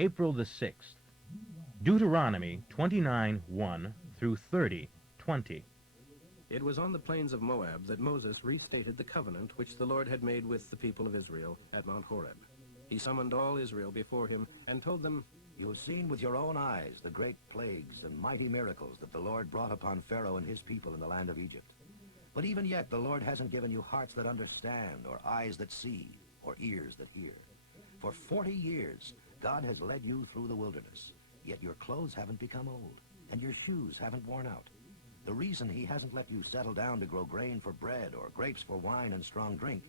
April the 6th. Deuteronomy 29:1 through 30:20. It was on the plains of Moab that Moses restated the covenant which the Lord had made with the people of Israel at Mount Horeb. He summoned all Israel before him and told them, "You have seen with your own eyes the great plagues and mighty miracles that the Lord brought upon Pharaoh and his people in the land of Egypt. But even yet the Lord hasn't given you hearts that understand, or eyes that see, or ears that hear. For 40 years God has led you through the wilderness, yet your clothes haven't become old, and your shoes haven't worn out. The reason he hasn't let you settle down to grow grain for bread or grapes for wine and strong drink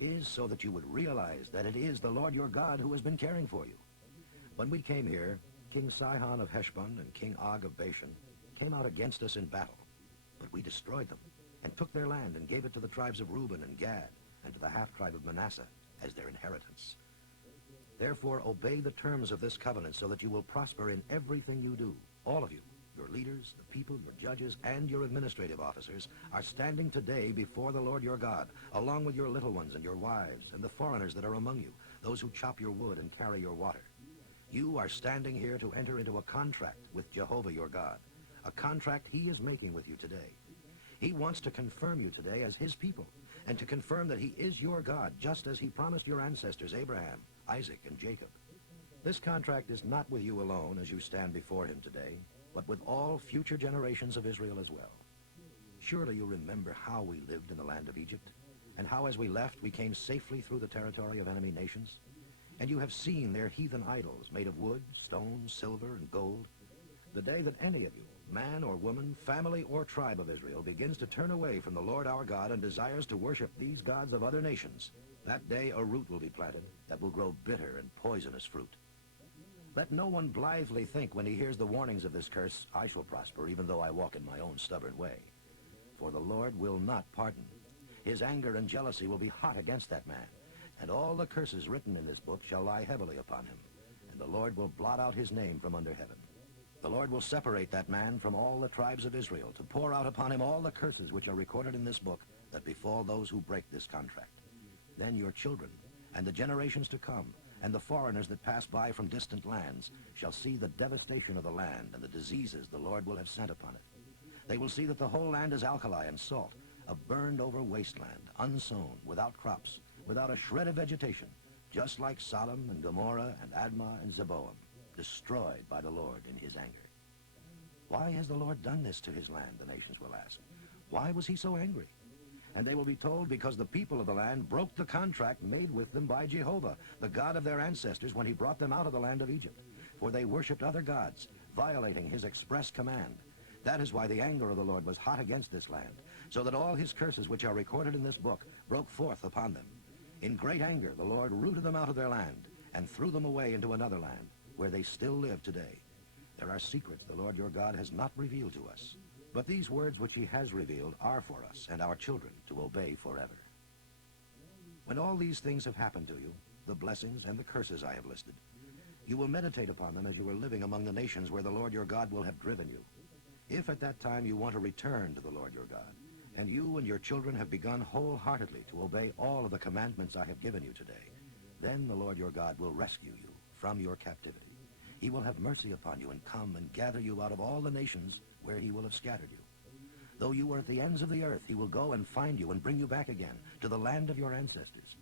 is so that you would realize that it is the Lord your God who has been caring for you. When we came here, King Sihon of Heshbon and King Og of Bashan came out against us in battle, but we destroyed them and took their land and gave it to the tribes of Reuben and Gad and to the half-tribe of Manasseh as their inheritance. Therefore, obey the terms of this covenant so that you will prosper in everything you do. All of you, your leaders, the people, your judges, and your administrative officers are standing today before the Lord your God, along with your little ones and your wives and the foreigners that are among you, those who chop your wood and carry your water. You are standing here to enter into a contract with Jehovah your God, a contract he is making with you today. He wants to confirm you today as his people, and to confirm that he is your God, just as he promised your ancestors Abraham, Isaac, and Jacob. This contract is not with you alone as you stand before him today, but with all future generations of Israel as well. Surely you remember how we lived in the land of Egypt, and how as we left we came safely through the territory of enemy nations. And you have seen their heathen idols made of wood, stone, silver, and gold. The day that any of you, man or woman, family or tribe of Israel, begins to turn away from the Lord our God and desires to worship these gods of other nations, that day a root will be planted that will grow bitter and poisonous fruit. Let no one blithely think when he hears the warnings of this curse, I shall prosper even though I walk in my own stubborn way. For the Lord will not pardon. His anger and jealousy will be hot against that man, and all the curses written in this book shall lie heavily upon him, and the Lord will blot out his name from under heaven. The Lord will separate that man from all the tribes of Israel, to pour out upon him all the curses which are recorded in this book that befall those who break this contract. Then your children, and the generations to come, and the foreigners that pass by from distant lands, shall see the devastation of the land and the diseases the Lord will have sent upon it. They will see that the whole land is alkali and salt, a burned-over wasteland, unsown, without crops, without a shred of vegetation, just like Sodom and Gomorrah and Admah and Zeboam, destroyed by the Lord in his anger. Why has the Lord done this to his land, the nations will ask. Why was he so angry? And they will be told, because the people of the land broke the contract made with them by Jehovah, the God of their ancestors, when he brought them out of the land of Egypt. For they worshipped other gods, violating his express command. That is why the anger of the Lord was hot against this land, so that all his curses which are recorded in this book broke forth upon them. In great anger the Lord rooted them out of their land, and threw them away into another land, where they still live today. There are secrets the Lord your God has not revealed to us, but these words which he has revealed are for us and our children to obey forever. When all these things have happened to you, the blessings and the curses I have listed, you will meditate upon them as you are living among the nations where the Lord your God will have driven you. If at that time you want to return to the Lord your God, and you and your children have begun wholeheartedly to obey all of the commandments I have given you today, then the Lord your God will rescue you from your captivity. He will have mercy upon you and come and gather you out of all the nations where he will have scattered you. Though you are at the ends of the earth, he will go and find you and bring you back again to the land of your ancestors.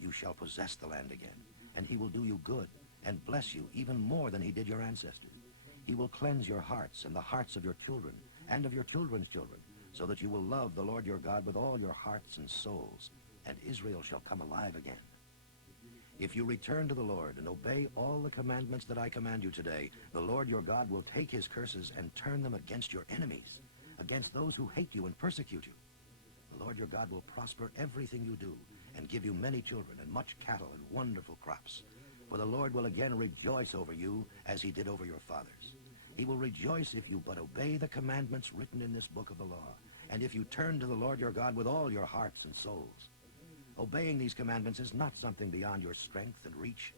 You shall possess the land again, and he will do you good and bless you even more than he did your ancestors. He will cleanse your hearts and the hearts of your children and of your children's children, so that you will love the Lord your God with all your hearts and souls, and Israel shall come alive again. If you return to the Lord and obey all the commandments that I command you today, the Lord your God will take his curses and turn them against your enemies, against those who hate you and persecute you. The Lord your God will prosper everything you do, and give you many children and much cattle and wonderful crops. For the Lord will again rejoice over you as he did over your fathers. He will rejoice if you but obey the commandments written in this book of the law, and if you turn to the Lord your God with all your hearts and souls. Obeying these commandments is not something beyond your strength and reach,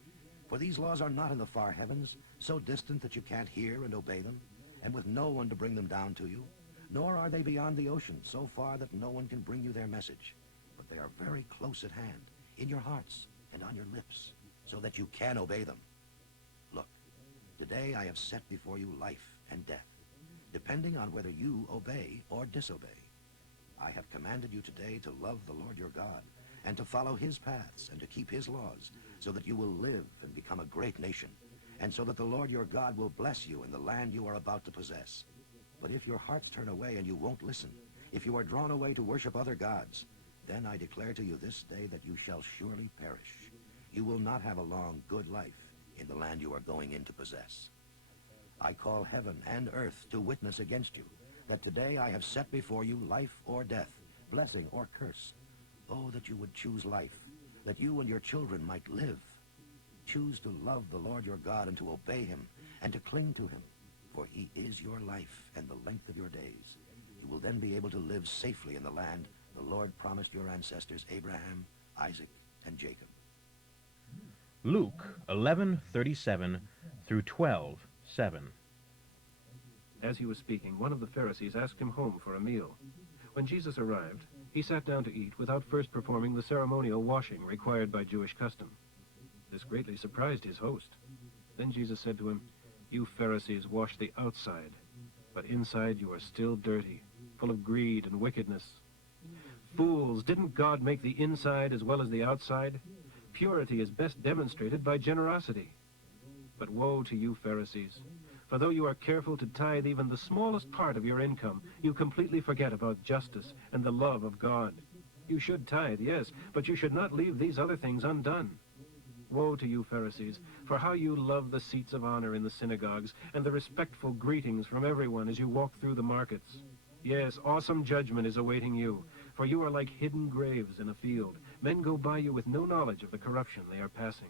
for these laws are not in the far heavens, so distant that you can't hear and obey them, and with no one to bring them down to you, nor are they beyond the ocean, so far that no one can bring you their message. But they are very close at hand, in your hearts and on your lips, so that you can obey them. Look, Today I have set before you life and death, depending on whether you obey or disobey. I have commanded you today to love the Lord your God, and to follow his paths, and to keep his laws, so that you will live and become a great nation, and so that the Lord your God will bless you in the land you are about to possess. But if your hearts turn away and you won't listen, if you are drawn away to worship other gods, then I declare to you this day that you shall surely perish. You will not have a long, good life in the land you are going in to possess. I call heaven and earth to witness against you, that today I have set before you life or death, blessing or curse. Oh, that you would choose life, that you and your children might live. Choose to love the Lord your God and to obey him and to cling to him, for he is your life and the length of your days. You will then be able to live safely in the land the Lord promised your ancestors Abraham, Isaac, and Jacob. Luke 11:37 through 12:7. As he was speaking, one of the Pharisees asked him home for a meal. When Jesus arrived, he sat down to eat without first performing the ceremonial washing required by Jewish custom. This greatly surprised his host. Then Jesus said to him, "You Pharisees wash the outside, but inside you are still dirty, full of greed and wickedness. Fools, didn't God make the inside as well as the outside? Purity is best demonstrated by generosity. But woe to you Pharisees, for though you are careful to tithe even the smallest part of your income, you completely forget about justice and the love of God. You should tithe, yes, but you should not leave these other things undone. Woe to you Pharisees, for how you love the seats of honor in the synagogues and the respectful greetings from everyone as you walk through the markets. Yes, awesome judgment is awaiting you, for you are like hidden graves in a field. Men go by you with no knowledge of the corruption they are passing."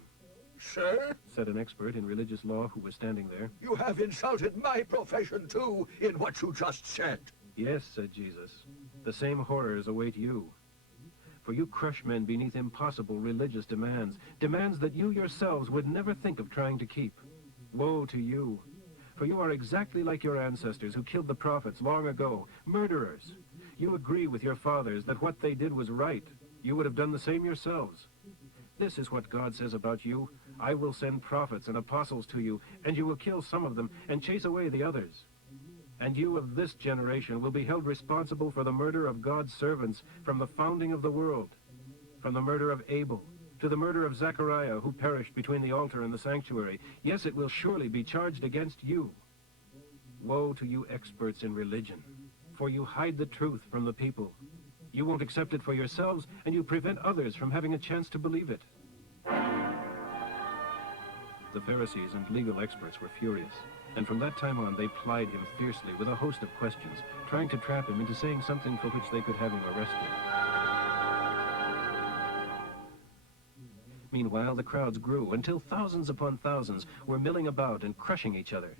"Sir, Said an expert in religious law who was standing there. you have insulted my profession too in what you just said." "Yes," said Jesus, "the same horrors await you. For you crush men beneath impossible religious demands, demands that you yourselves would never think of trying to keep. Woe to you, for you are exactly like your ancestors who killed the prophets long ago, murderers. You agree with your fathers that what they did was right. You would have done the same yourselves. This is what God says about you. I will send prophets and apostles to you, and you will kill some of them and chase away the others. And you of this generation will be held responsible for the murder of God's servants from the founding of the world, from the murder of Abel to the murder of Zechariah, who perished between the altar and the sanctuary. Yes, it will surely be charged against you. Woe to you experts in religion, for you hide the truth from the people. You won't accept it for yourselves, and you prevent others from having a chance to believe it." The Pharisees and legal experts were furious, and from that time on they plied him fiercely with a host of questions, trying to trap him into saying something for which they could have him arrested. Meanwhile, the crowds grew until thousands upon thousands were milling about and crushing each other.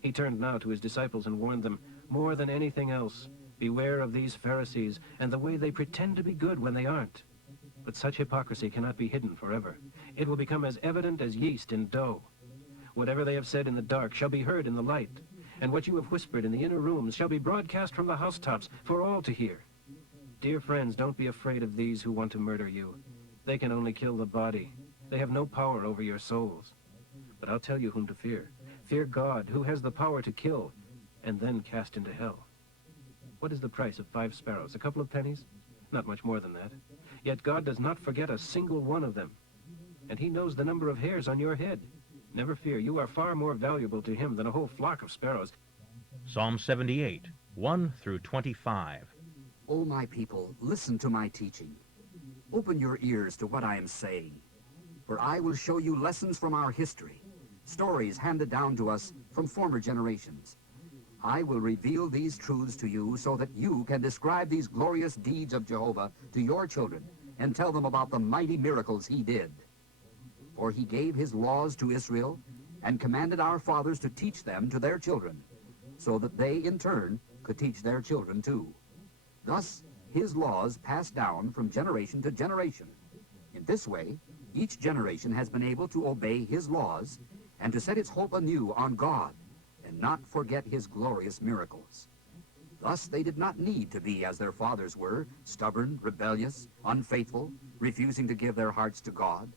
He turned now to his disciples and warned them, "More than anything else, beware of these Pharisees and the way they pretend to be good when they aren't. But such hypocrisy cannot be hidden forever. It will become as evident as yeast in dough. Whatever they have said in the dark shall be heard in the light, and what you have whispered in the inner rooms shall be broadcast from the housetops for all to hear. Dear friends, don't be afraid of these who want to murder you. They can only kill the body. They have no power over your souls. But I'll tell you whom to fear. Fear God, who has the power to kill, and then cast into hell. What is the price of 5 sparrows? A couple of pennies? Not much more than that. Yet God does not forget a single one of them. And he knows the number of hairs on your head. Never fear, you are far more valuable to him than a whole flock of sparrows." Psalm 78, 1 through 25. O my people, listen to my teaching. Open your ears to what I am saying. For I will show you lessons from our history, stories handed down to us from former generations. I will reveal these truths to you so that you can describe these glorious deeds of Jehovah to your children and tell them about the mighty miracles he did. For he gave his laws to Israel and commanded our fathers to teach them to their children, so that they in turn could teach their children too. Thus, his laws pass down from generation to generation. In this way, each generation has been able to obey his laws and to set its hope anew on God and not forget his glorious miracles. Thus they did not need to be as their fathers were, stubborn, rebellious, unfaithful, refusing to give their hearts to God.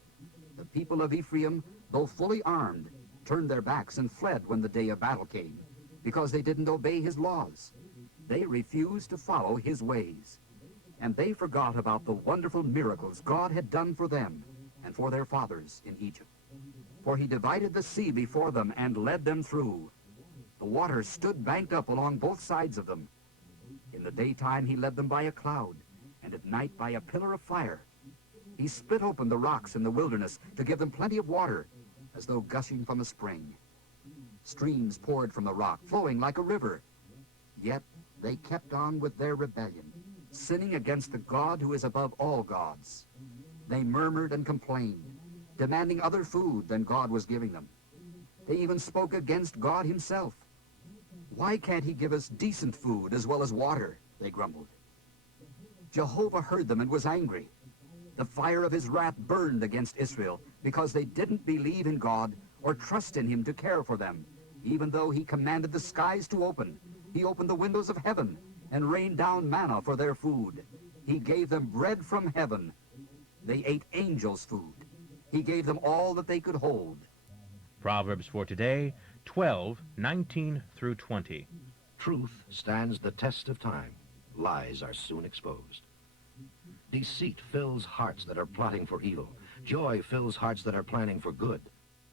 The people of Ephraim, though fully armed, turned their backs and fled when the day of battle came, because they didn't obey his laws. They refused to follow his ways. And they forgot about the wonderful miracles God had done for them and for their fathers in Egypt. For he divided the sea before them and led them through. The waters stood banked up along both sides of them. In the daytime he led them by a cloud, and at night by a pillar of fire. He split open the rocks in the wilderness to give them plenty of water, as though gushing from a spring. Streams poured from the rock, flowing like a river. Yet they kept on with their rebellion, sinning against the God who is above all gods. They murmured and complained, demanding other food than God was giving them. They even spoke against God himself. Why can't he give us decent food as well as water? They grumbled. Jehovah heard them and was angry. The fire of his wrath burned against Israel because they didn't believe in God or trust in him to care for them. Even though he commanded the skies to open, he opened the windows of heaven and rained down manna for their food. He gave them bread from heaven. They ate angels' food. He gave them all that they could hold. Proverbs for today, 12:19 through 20. Truth stands the test of time. Lies are soon exposed. Deceit fills hearts that are plotting for evil. Joy fills hearts that are planning for good.